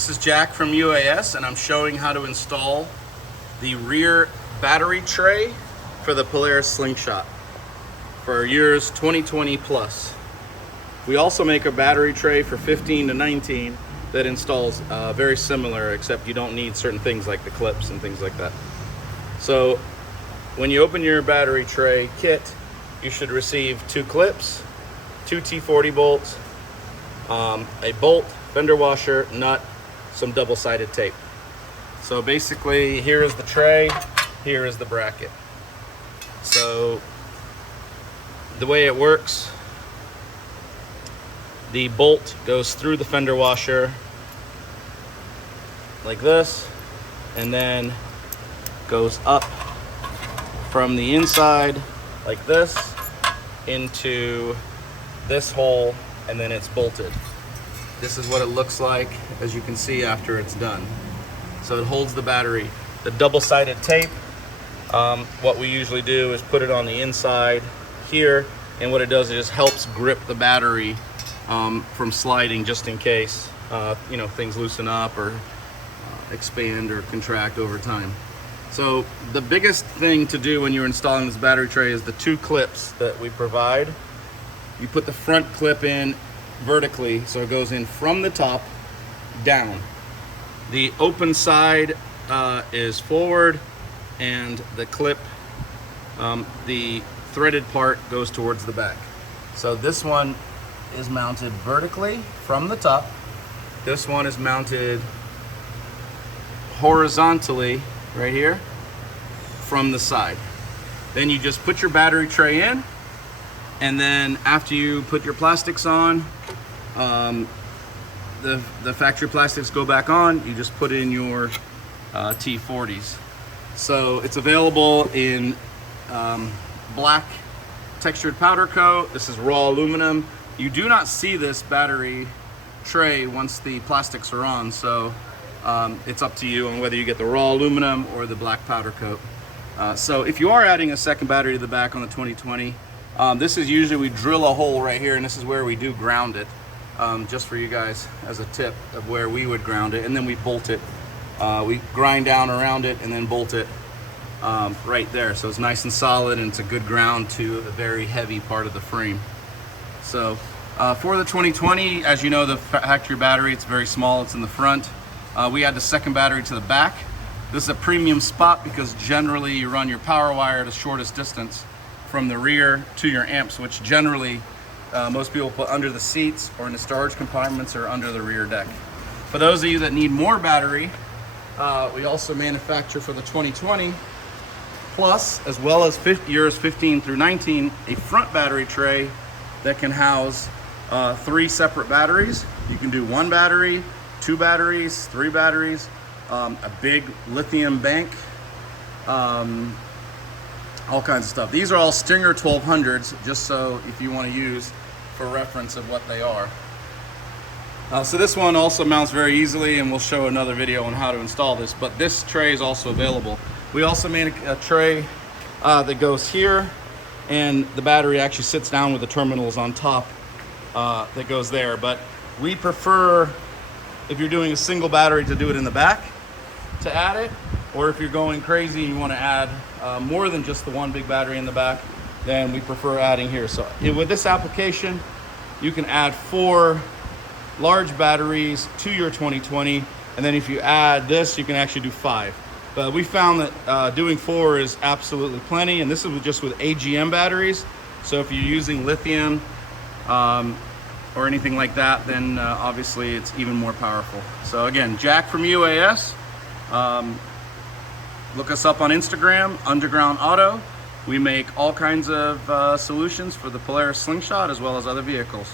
This is Jack from UAS, and I'm showing how to install the rear battery tray for the Polaris Slingshot for years 2020 plus. We also make a battery tray for 15 to 19 that installs very similar, except you don't need certain things like the clips and things like that. So when you open your battery tray kit, you should receive 2 clips, 2 T40 bolts, a bolt, fender washer, nut, some double-sided tape. So basically, here is the tray, here is the bracket. So the way it works, the bolt goes through the fender washer like this, and then goes up from the inside like this into this hole, and then it's bolted. This is what it looks like, as you can see, after it's done. So it holds the battery. The double-sided tape, what we usually do is put it on the inside here, and what it does is it just helps grip the battery from sliding, just in case things loosen up or expand or contract over time. So the biggest thing to do when you're installing this battery tray is the 2 clips that we provide. You put the front clip in vertically, so it goes in from the top down. The open side is forward, and the clip, the threaded part, goes towards the back. So this one is mounted vertically from the top. This one is mounted horizontally right here from the side. Then you just put your battery tray in, and then after you put your plastics on, the factory plastics go back on, you just put in your T40s. So it's available in black textured powder coat. This is raw aluminum. You do not see this battery tray once the plastics are on, so it's up to you on whether you get the raw aluminum or the black powder coat. So if you are adding a second battery to the back on the 2020, this is usually, we drill a hole right here, and this is where we do ground it, just for you guys as a tip of where we would ground it, and then we bolt it. We grind down around it and then bolt it right there, so it's nice and solid, and it's a good ground to the very heavy part of the frame. So for the 2020, as you know, the factory battery, it's very small, it's in the front. We add the second battery to the back. This is a premium spot because generally you run your power wire the shortest distance from the rear to your amps, which generally most people put under the seats or in the storage compartments or under the rear deck. For those of you that need more battery, we also manufacture for the 2020 plus, as well as years 15 through 19, a front battery tray that can house 3 separate batteries. You can do 1 battery, 2 batteries, 3 batteries, a big lithium bank, all kinds of stuff. These are all Stinger 1200s, just so if you want to use for reference of what they are. So this one also mounts very easily, and we'll show another video on how to install this, but this tray is also available. We also made a tray that goes here, and the battery actually sits down with the terminals on top that goes there. But we prefer, if you're doing a single battery, to do it in the back to add it, or if you're going crazy and you want to add more than just the 1 big battery in the back, then we prefer adding here. So with this application, you can add 4 large batteries to your 2020, and then if you add this, you can actually do 5. But we found that doing 4 is absolutely plenty, and this is just with AGM batteries. So if you're using lithium or anything like that, then obviously it's even more powerful. So again, Jack from UAS. Look us up on Instagram, Underground Auto. We make all kinds of solutions for the Polaris Slingshot as well as other vehicles.